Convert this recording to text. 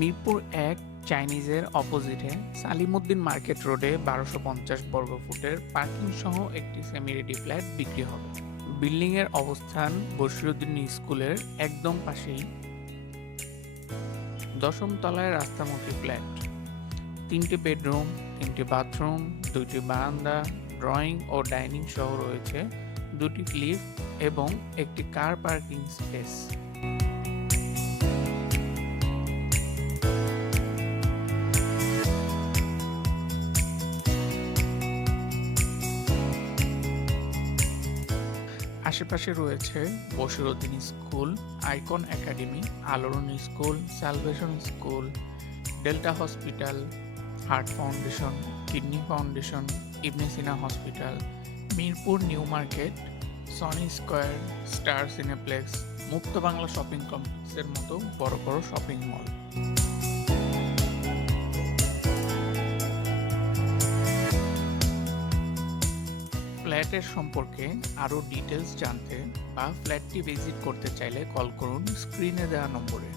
মিরপুর ১ চাইনিজের অপোজিটে সালিমউদ্দিন মার্কেট রোডে ১২৫০ বর্গফুটের পার্কিং সহ একটি সেমি রেডি ফ্ল্যাট বিক্রি হবে। বিল্ডিংয়ের অবস্থান বশিরউদ্দিন স্কুলের একদম পাশেই, ১০ম তলায় রাস্তামুখী ফ্ল্যাট। ৩টি বেডরুম, ৩টি বাথরুম, ২টি বারান্দা, ড্রয়িং ও ডাইনিং সহ রয়েছে ২টি লিফট এবং একটি কার পার্কিং স্পেস। আশেপাশে রয়েছে Bashiruddin school, Icon Academy, Aloron school, Salvation school, Delta hospital, Heart Foundation, Kidney Foundation, Ibne Sina hospital, Mirpur New Market, Sony Square, Star Cineplex, Mukto Bangla shopping কমপ্লেক্সের মতো বড় বড় শপিং মল। ফ্ল্যাটের সম্পর্কে আরও ডিটেলস জানতে বা ফ্ল্যাটটি ভিজিট করতে চাইলে কল করুন স্ক্রিনে দেওয়া নম্বরে।